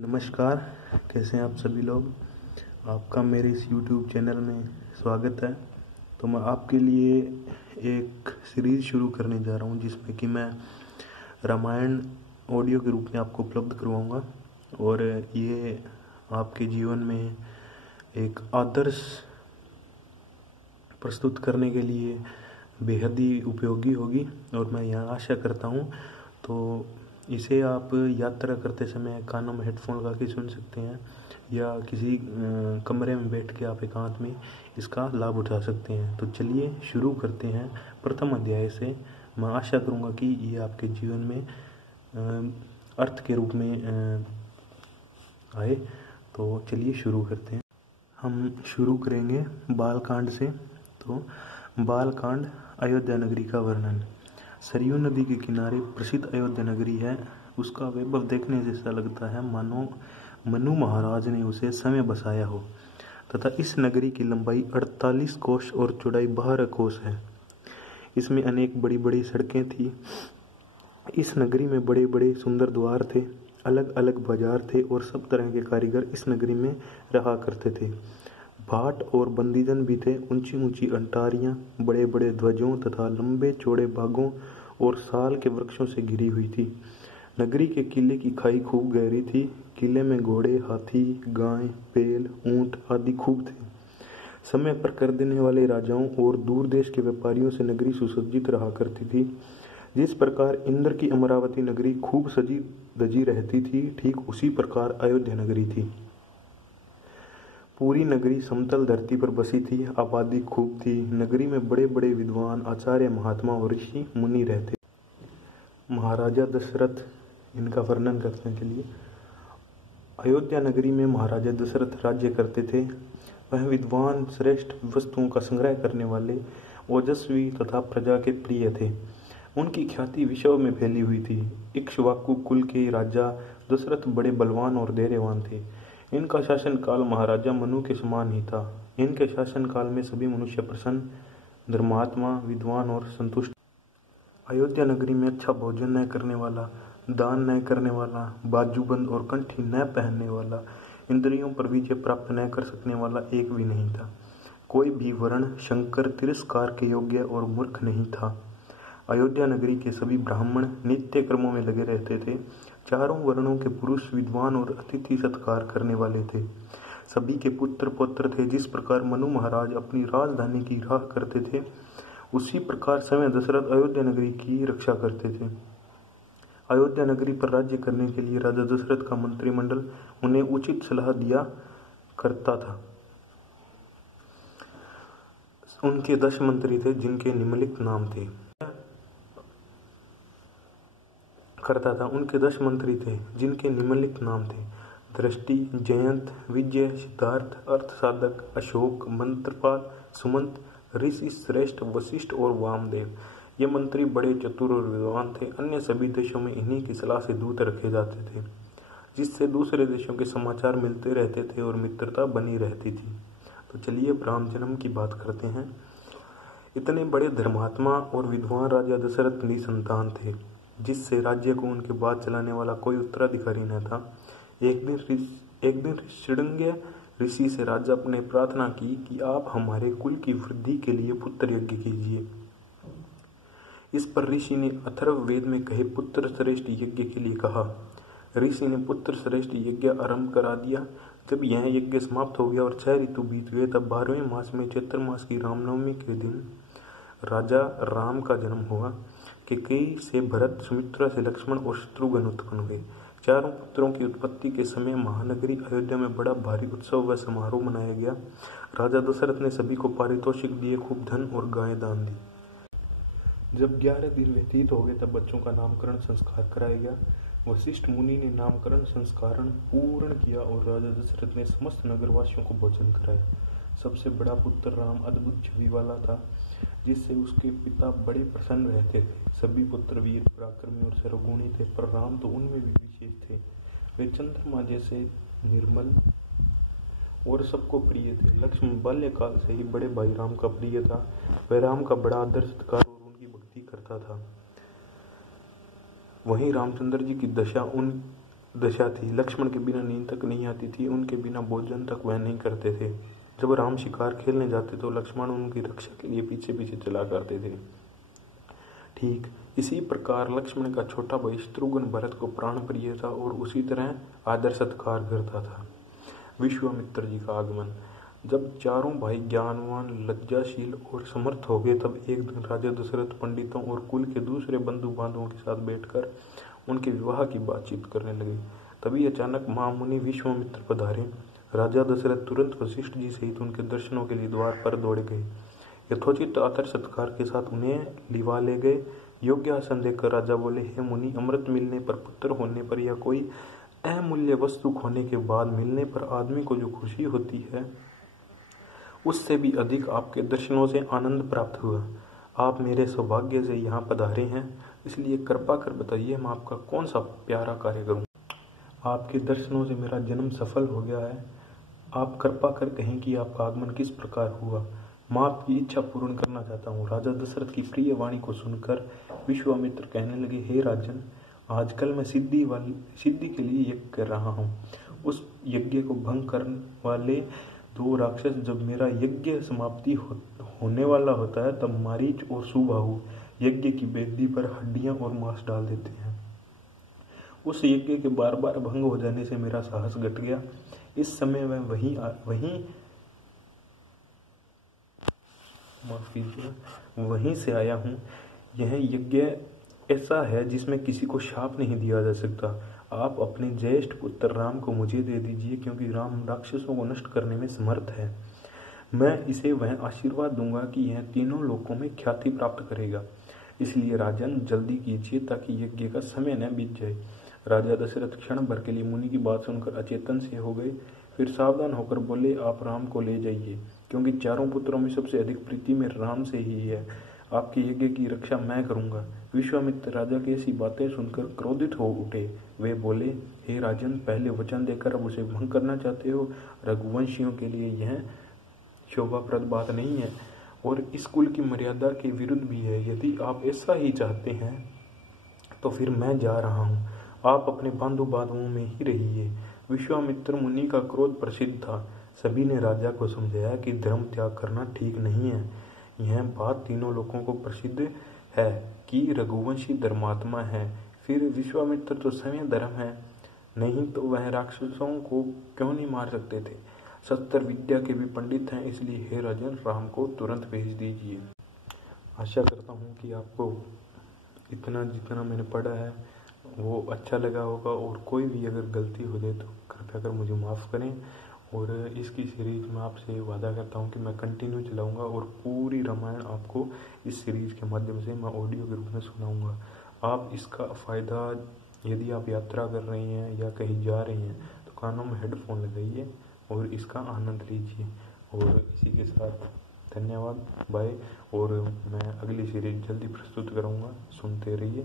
नमस्कार। कैसे हैं आप सभी लोग। आपका मेरे इस YouTube चैनल में स्वागत है। तो मैं आपके लिए एक सीरीज़ शुरू करने जा रहा हूं जिसमें कि मैं रामायण ऑडियो के रूप में आपको उपलब्ध करवाऊंगा और ये आपके जीवन में एक आदर्श प्रस्तुत करने के लिए बेहद ही उपयोगी होगी और मैं यह आशा करता हूं। तो इसे आप यात्रा करते समय कानों में हेडफोन लगा के सुन सकते हैं या किसी कमरे में बैठ के आप एकांत में इसका लाभ उठा सकते हैं। तो चलिए शुरू करते हैं प्रथम अध्याय से। मैं आशा करूंगा कि ये आपके जीवन में अर्थ के रूप में आए। तो चलिए शुरू करते हैं। हम शुरू करेंगे बालकांड से। तो बालकांड अयोध्या नगरी का वर्णन। सरयू नदी के किनारे प्रसिद्ध अयोध्या नगरी है। उसका वैभव देखने जैसा लगता है मानो मनु महाराज ने उसे समय बसाया हो तथा इस नगरी की लंबाई 48 कोस और चौड़ाई 12 कोस है। इसमें अनेक बड़ी बड़ी सड़कें थी। इस नगरी में बड़े बड़े सुंदर द्वार थे, अलग अलग बाजार थे और सब तरह के कारीगर इस नगरी में रहा करते थे। भाट और बंदीजन भी थे। ऊंची ऊंची अंटारियां बड़े बड़े ध्वजों तथा लंबे चौड़े बागों और साल के वृक्षों से घिरी हुई थी। नगरी के किले की खाई खूब गहरी थी। किले में घोड़े, हाथी, गाय, बैल, ऊंट आदि खूब थे। समय पर कर देने वाले राजाओं और दूर देश के व्यापारियों से नगरी सुसज्जित रहा करती थी। जिस प्रकार इंद्र की अमरावती नगरी खूब सजी धजी रहती थी, ठीक उसी प्रकार अयोध्या नगरी थी। पूरी नगरी समतल धरती पर बसी थी। आबादी खूब थी। नगरी में बड़े बड़े विद्वान, आचार्य, महात्मा और ऋषि मुनि रहते। महाराजा दशरथ, इनका वर्णन करने के लिए, अयोध्या नगरी में महाराजा दशरथ राज्य करते थे। वह विद्वान, श्रेष्ठ, वस्तुओं का संग्रह करने वाले, ओजस्वी तथा प्रजा के प्रिय थे। उनकी ख्याति विश्व में फैली हुई थी। इक्ष्वाकु कुल के राजा दशरथ बड़े बलवान और धैर्यवान थे। इनका शासनकाल महाराजा मनु के समान ही था। इनके शासनकाल में सभी मनुष्य प्रसन्न, धर्मात्मा, विद्वान और संतुष्ट। अयोध्या नगरी में अच्छा भोजन न करने वाला, दान न करने वाला, बाजूबंद और कंठी न पहनने वाला, इंद्रियों पर विजय प्राप्त न कर सकने वाला एक भी नहीं था। कोई भी वर्ण शंकर तिरस्कार के योग्य और मूर्ख नहीं था। अयोध्या नगरी के सभी ब्राह्मण नित्य कर्मों में लगे रहते थे। चारों वर्णों के पुरुष विद्वान और अतिथि सत्कार करने वाले थे। सभी के पुत्र पौत्र थे। जिस प्रकार मनु महाराज अपनी राजधानी की राह करते थे, उसी प्रकार समय दशरथ अयोध्या नगरी की रक्षा करते थे। अयोध्या नगरी पर राज्य करने के लिए राजा दशरथ का मंत्रिमंडल उन्हें उचित सलाह दिया करता था। उनके 10 मंत्री थे जिनके निम्नलिखित नाम थे। उनके 10 मंत्री थे जिनके निम्नलिखित नाम थे: दृष्टि, जयंत, विजय, सिद्धार्थ, अर्थसाधक, अशोक, मंत्रपाल, सुमंत, ऋषि श्रेष्ठ, वशिष्ठ और वामदेव। ये मंत्री बड़े चतुर और विद्वान थे। अन्य सभी देशों में इन्हीं की सलाह से दूत रखे जाते थे, जिससे दूसरे देशों के समाचार मिलते रहते थे और मित्रता बनी रहती थी। तो चलिए अब राम जन्म की बात करते हैं। इतने बड़े धर्मात्मा और विद्वान राजा दशरथ निसंतान थे, जिससे राज्य को उनके बाद चलाने वाला कोई उत्तराधिकारी न था। एक दिन ऋषिंग ऋषि से राजा ने प्रार्थना की कि आप हमारे कुल की वृद्धि के लिए पुत्र यज्ञ कीजिए। इस पर ऋषि ने अथर्ववेद में कहे पुत्र श्रेष्ठ यज्ञ के लिए कहा। ऋषि ने पुत्र श्रेष्ठ यज्ञ आरंभ करा दिया। जब यह यज्ञ समाप्त हो गया और 6 ऋतु बीत गए, तब 12वें मास में चैत्र मास की रामनवमी के दिन राजा राम का जन्म हुआ। कैकेयी से भरत, सुमित्रा से लक्ष्मण और शत्रुघ्न उत्पन्न हुए। चारों पुत्रों की उत्पत्ति के समय महानगरी अयोध्या में बड़ा भारी उत्सव व समारोह मनाया गया। राजा दशरथ ने सभी को पारितोषिक दिए, खूब धन और गाय दान दी। जब 11 दिन व्यतीत हो गए, तब बच्चों का नामकरण संस्कार कराया गया। वशिष्ठ मुनि ने नामकरण संस्कारण पूर्ण किया और राजा दशरथ ने समस्त नगरवासियों को भोजन कराया। सबसे बड़ा पुत्र राम अद्भुत छवि वाला था, जिससे उसके पिता बड़े प्रसन्न रहते थे। सभी पुत्र वीर, पराक्रमी और सर्वगुणी थे, पर राम तो उनमें भी विशेष थे। वे चंद्रमा जैसे निर्मल और सबको प्रिय थे। लक्ष्मण बाल्यकाल से ही बड़े भाई राम का प्रिय था। वह राम का बड़ा आदर सत्कार और उनकी भक्ति करता था। वहीं रामचंद्र जी की दशा दशा थी। लक्ष्मण के बिना नींद तक नहीं आती थी, उनके बिना भोजन तक वह नहीं करते थे। जब राम शिकार खेलने जाते तो लक्ष्मण उनकी रक्षा के लिए पीछे पीछे चला करते थे। ठीक इसी प्रकार लक्ष्मण का छोटा भाई शत्रुघ्न भरत को प्राण प्रिय था और उसी तरह आदर सत्कार करता था। विश्वामित्र जी का आगमन। जब चारों भाई ज्ञानवान, लज्जाशील और समर्थ हो गए, तब एक दिन राजा दशरथ पंडितों और कुल के दूसरे बंधु बांधवों के साथ बैठकर उनके विवाह की बातचीत करने लगे। तभी अचानक महामुनि विश्वामित्र पधारे। राजा दशरथ तुरंत वशिष्ठ जी सहित उनके दर्शनों के लिए द्वार पर दौड़े गए। यथोचित आदर सत्कार के साथ उन्हें लिवा ले गए। योग्य आसन देकर राजा बोले, हे मुनि, अमृत मिलने पर, पुत्र होने पर या कोई अमूल्य वस्तु खोने के बाद मिलने पर आदमी को जो खुशी होती है, उससे भी अधिक आपके दर्शनों से आनंद प्राप्त हुआ। आप मेरे सौभाग्य से यहाँ पधारे हैं, इसलिए कृपा कर बताइए मैं आपका कौन सा प्यारा कार्य करूँ। आपके दर्शनों से मेरा जन्म सफल हो गया है। आप कृपा कर कहें कि आपका आगमन किस प्रकार हुआ। मैं आपकी इच्छा पूर्ण करना चाहता हूँ। राजा दशरथ की प्रिय वाणी को सुनकर विश्वामित्र कहने लगे, हे राजन, आजकल मैं सिद्धि के लिए यज्ञ कर रहा हूँ। उस यज्ञ को भंग करने वाले दो राक्षस जब मेरा यज्ञ समाप्ति होने वाला होता है, तब मारीच और सुबाहु यज्ञ की वेदी पर हड्डियां और मांस डाल देते हैं। उस यज्ञ के बार बार भंग हो जाने से मेरा साहस घट गया। इस समय मैं वहीं से आया हूँ। यह यज्ञ ऐसा है जिसमें किसी को शाप नहीं दिया जा सकता। आप अपने ज्येष्ठ पुत्र राम को मुझे दे दीजिए, क्योंकि राम राक्षसों को नष्ट करने में समर्थ है। मैं इसे वह आशीर्वाद दूंगा कि यह तीनों लोकों में ख्याति प्राप्त करेगा। इसलिए राजन, जल्दी कीजिए ताकि यज्ञ का समय न बीत जाए। राजा दशरथ क्षण भर के लिए मुनि की बात सुनकर अचेतन से हो गए। फिर सावधान होकर बोले, आप राम को ले जाइए, क्योंकि चारों पुत्रों में सबसे अधिक प्रीति में राम से ही है। आपके यज्ञ की रक्षा मैं करूंगा। विश्वामित्र राजा की ऐसी बातें सुनकर क्रोधित हो उठे। वे बोले, हे राजन, पहले वचन देकर अब उसे भंग करना चाहते हो। रघुवंशियों के लिए यह शोभाप्रद बात नहीं है और इस कुल की मर्यादा के विरुद्ध भी है। यदि आप ऐसा ही चाहते हैं तो फिर मैं जा रहा हूँ। आप अपने बंधु बांधवों में ही रहिए। विश्वामित्र मुनि का क्रोध प्रसिद्ध था। सभी ने राजा को समझाया कि धर्म त्याग करना ठीक नहीं है। यह बात तीनों लोगों को प्रसिद्ध है कि रघुवंशी धर्मात्मा है। फिर विश्वामित्र तो स्वयं धर्म है, नहीं तो वह राक्षसों को क्यों नहीं मार सकते थे। शस्त्र विद्या के भी पंडित हैं, इसलिए हे राजन, राम को तुरंत भेज दीजिए। आशा करता हूँ कि आपको इतना जितना मैंने पढ़ा है वो अच्छा लगा होगा, और कोई भी अगर गलती हो जाए तो कृपया कर मुझे माफ़ करें। और इसकी सीरीज़ में आपसे वादा करता हूँ कि मैं कंटिन्यू चलाऊँगा और पूरी रामायण आपको इस सीरीज़ के माध्यम से मैं ऑडियो के रूप में सुनाऊँगा। आप इसका फ़ायदा, यदि आप यात्रा कर रहे हैं या कहीं जा रहे हैं, तो कानों में हेडफोन लगाइए और इसका आनंद लीजिए। और इसी के साथ धन्यवाद, बाय। और मैं अगली सीरीज जल्दी प्रस्तुत करूँगा, सुनते रहिए।